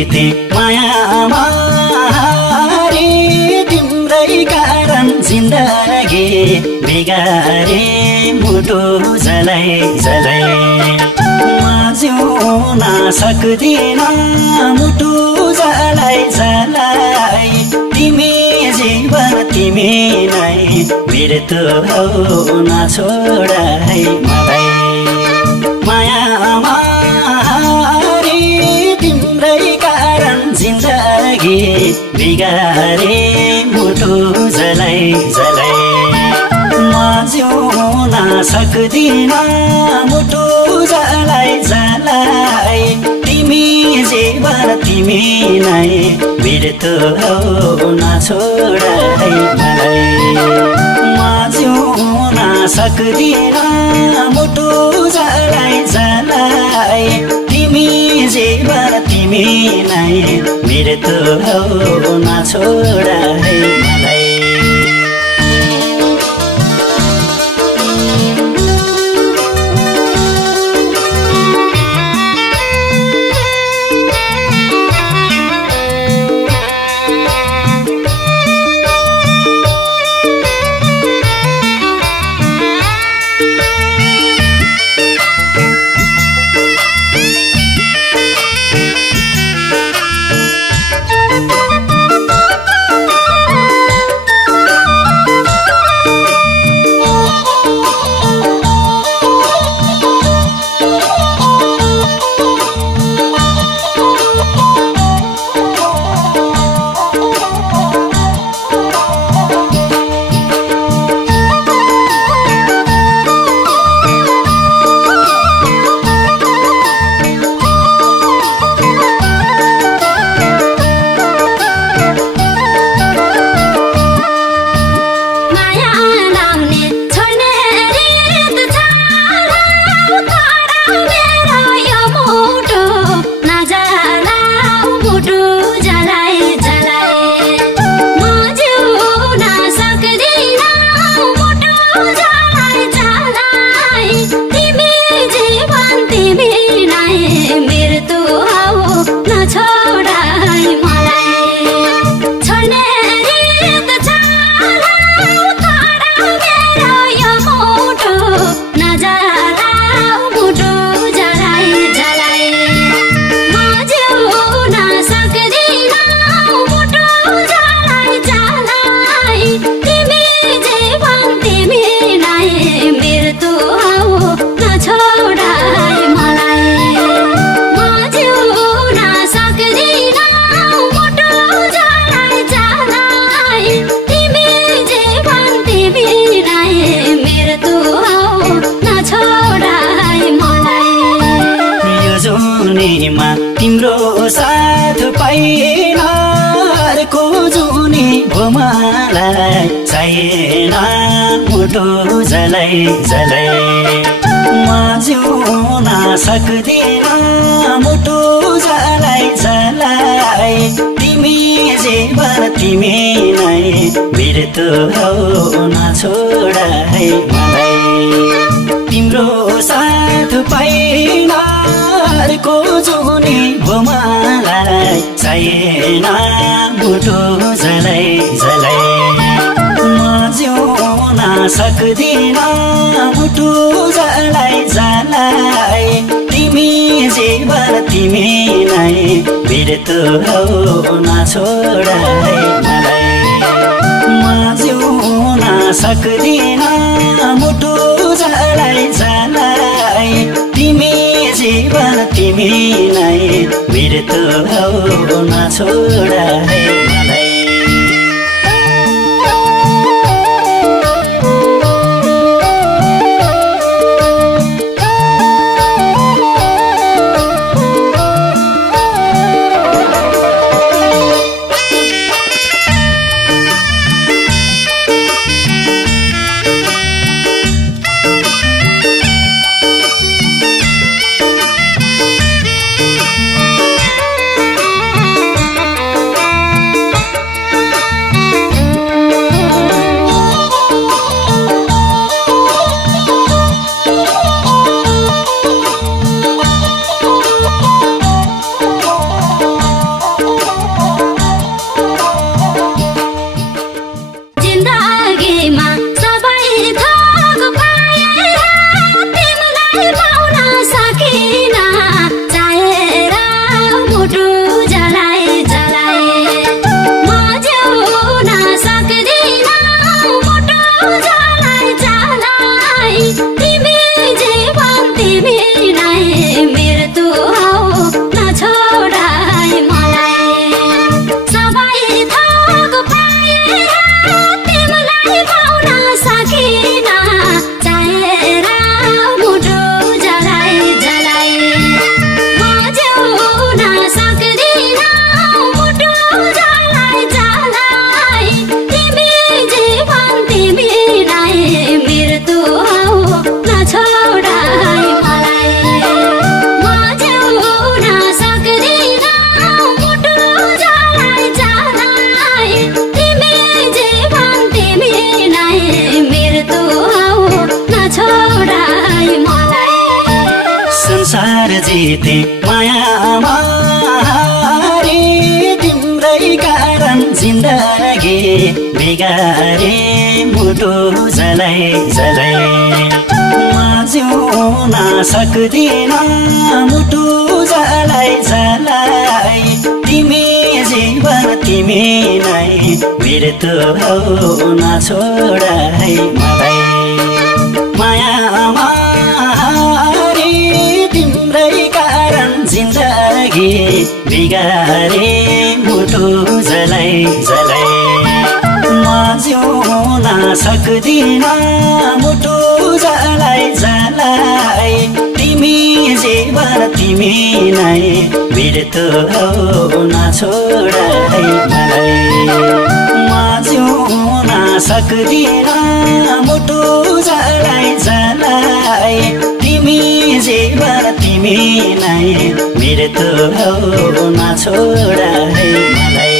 बिते मायामा रे तिम्रै कारण जिन्दगी बिगारे मुटु जलाइ जलाइ म जिउन सक्दिन मुटु जलाइ जलाइ तिमी जीवन तिमी नै मृत्यु हुन छोड है मलाई मायामा रे तिम्रै कारण जिन्दगी बिगारे मुटु जलाइ जलाइ म जिउन सक्दिन मुटु जलाइ जलाइ तिमी जीवन तिमी नै मृत्यु हुन छोड है मलाई म जिउन सक्दिन मुटु जलाइ जलाइ तिमी जीवन तिमी नै मृत्यु हुन छोड है मलाई तिम्रो साथ पाइन अर्को जुनी मलाई चाहिएन मुटु जलाइ जलाइ म जिउन सक्दिन मुटु जलाइ जलाइ तिमी जीवन तिमी नै मृत्यु हुन छोड है मलाई तिम्रो साथ पाइन अर्को जुनी मलाई चाहिएन मुटु जलाइ जलाइ म जिउन सक्दिन मुटु जलाइ जलाइ तिमी जीवन तिमी नै मृत्यु हुन छोड है मलाई म जिउन सक्दिन मुटु जलाइ जलाइ तिमी जीवन तिमी नै मृत्यु हुन छोड है मलाई जिते मायामा हारे तिम्रै कारण जिन्दगी बिगारे मुटु जलाइ जलाइ म जिउन सक्दिन मुटु जलाइ जलाइ तिमी जीवन तिमी नै मृत्यु हौ नछोड है मलाई मायामा हारे तिम्रै कारण जिन्दगी बिगारे मुटु जलाइ जलाइ म जिउन सक्दिन मुटु जलाइ जलाइ तिमी जीवन तिमी नै मृत्यु हौ नछोड है मलाई म जिउन सक्दिन मुटु जलाइ जलाइ तिमी जीवन तिमी नै मृत्यु हौ नछोड है मलाई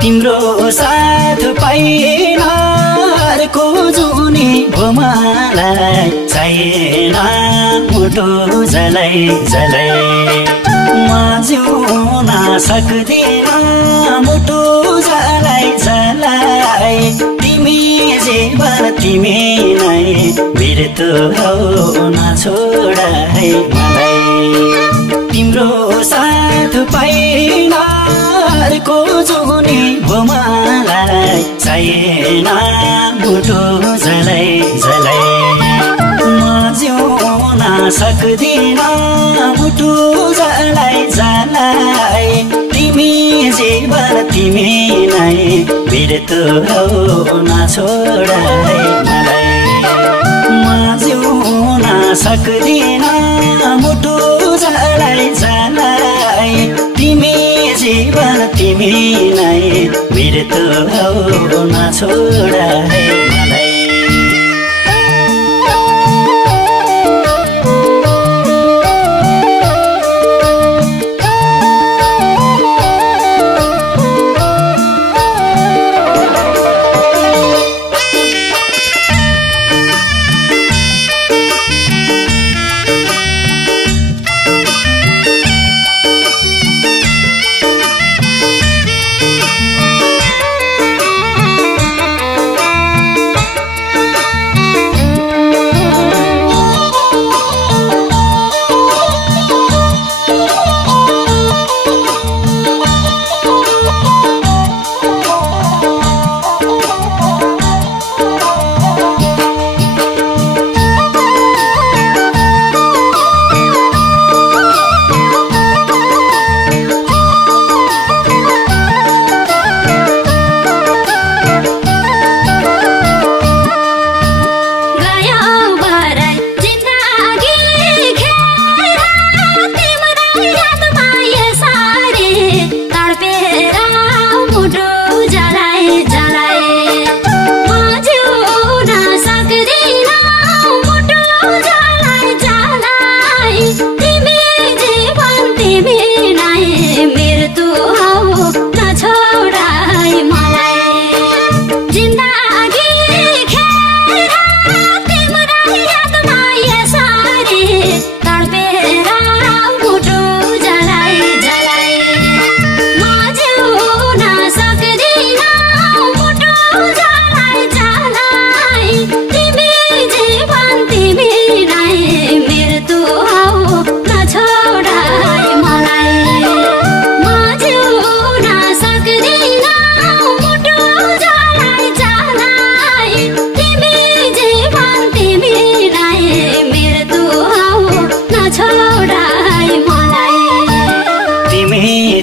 तिम्रो साथ पाइन अर्को जुनी मलाई चाहिएन मुटु जलाइ जलाइ म जिउन सक्दिन मुटु जलाइ जलाइ तिमी जीवन तिमी नै मृत्यु हौ नछोड है मलाई तिम्रो साथ पाइन अर्को जुनी मलाई चाहिएन मुटु जलाइ जलाइ म जिउन सक्दिन मुटु जलाइ जलाइ तिमी जीवन तिमी नै मृत्यु हौ नछोड है मलाई म जिउन सक्दिन मुटु जलाइ जलाइ तिमी जीवन तिमी नै मृत्यु हौ नछोड है मलाई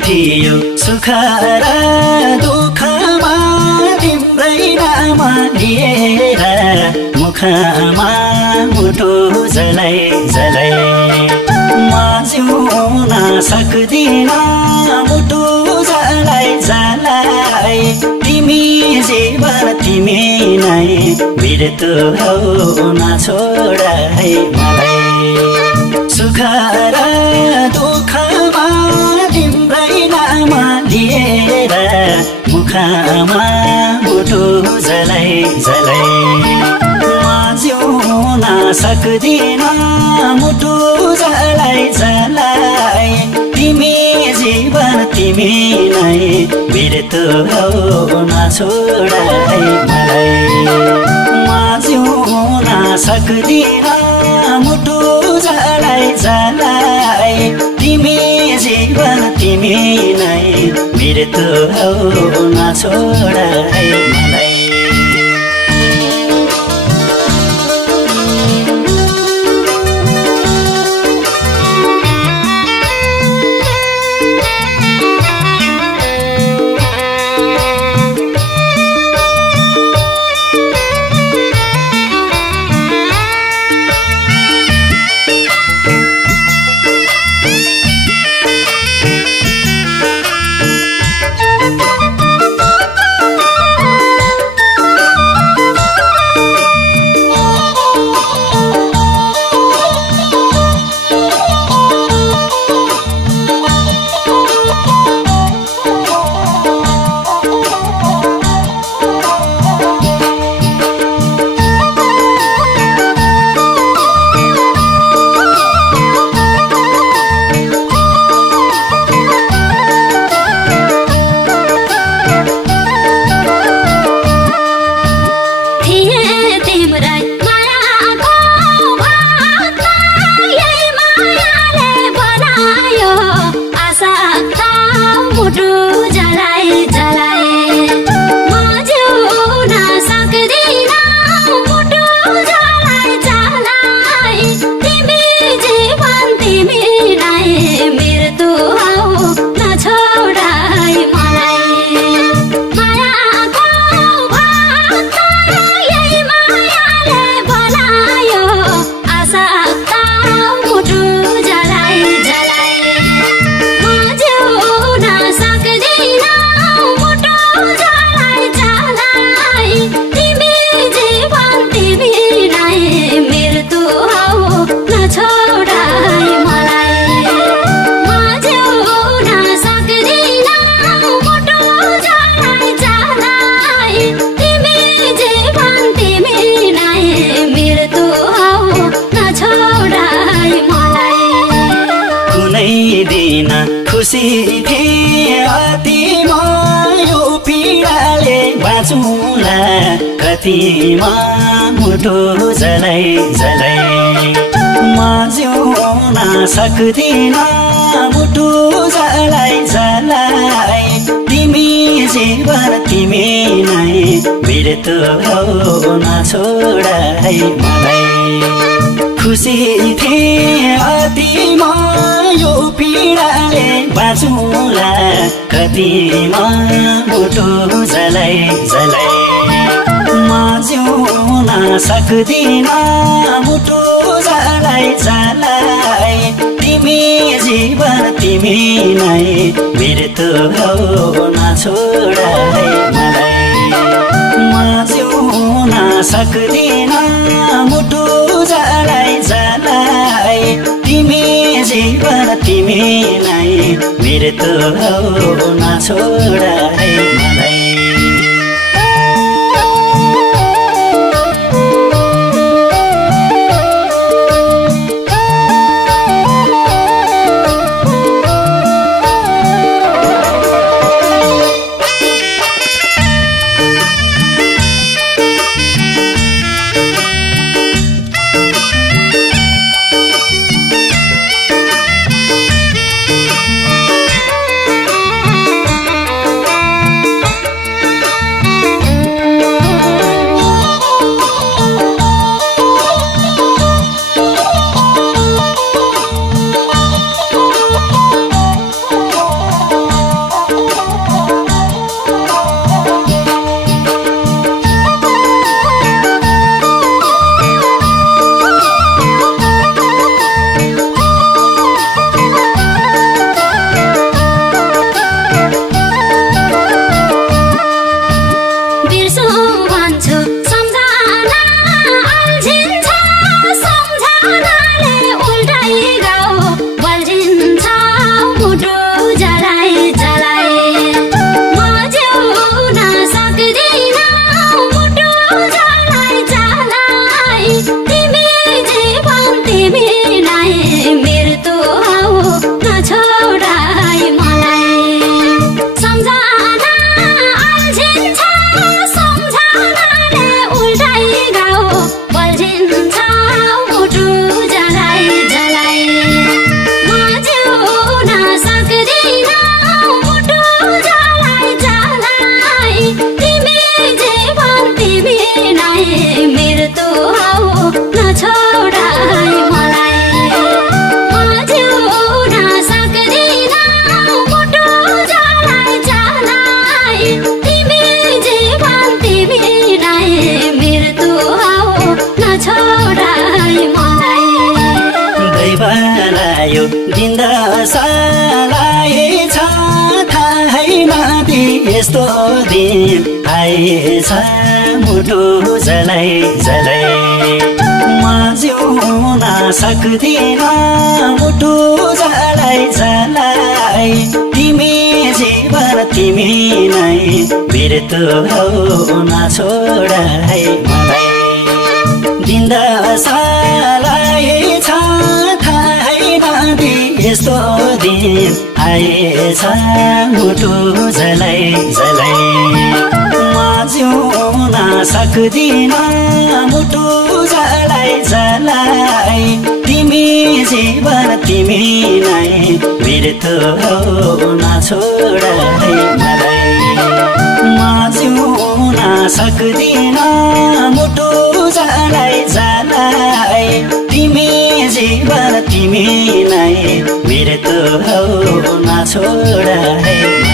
थियो सुख र दुःखमा तिम्रै नाम लिएर मुखमा मुटु जलाई जलाई म जिउन सक्दिन मुटु जलाई जलाई तिमी जीवन तिमी नै मृत्यु हौ नछोड है मलाई सुख र दुःखमा तिम्रै नाम लिएर मुखमा मुटु जलाई जलाई म जिउन सक्दिन मुटु जलाई जलाई तिमी जीवन तिमी नै मृत्यु हौ नछोड है मलाई म जिउन सक्दिन मुटु जलाई जलाई तिमी जीवन तिमी नै मृत्यु हौ नछोड है मलाई खुसी थिए अति म यो पीडाले बाँचुला कतिमा मुटु जलाई जलाई म जिउन सक्दिन मुटु जलाई जलाई तिमी जीवन तिमी नै मृत्यु हौ नछोड है मलाई खुसी थिए अति म यो पीडाले बाँचुला कतिमा मुटु जलाई जलाई म जिउन सक्दिन मुटु जलाई जलाई तिमी जीवन तिमी नै मृत्यु हौ नछोड है मलाई म जिउन सक्दिन मुटु जलाई जलाई तिमी जीवन तिमी नै मृत्यु हौ नछोड है मलाई सालाई छ थाहै नदी यस्तो दिन आएछ मुटु जलाई जलाई म जिउन सक्दिन मुटु जलाई जलाई तिमी जीवन तिमी नै बिर्तो हौ नछोड है मलाई दिनदशालाई छ थाहै नदी यस्तो दिन आएछ मुटु जलाई जलाई म जिउन सक्दिन मुटु जलाई जलाई तिमी जीवन तिमी नै बिर्तो हौ नछोड है मलाई म जिउन सक्दिन मुटु जलाई जलाई तिमी जीवन तिमी नै बिर्तो हौ नछोड है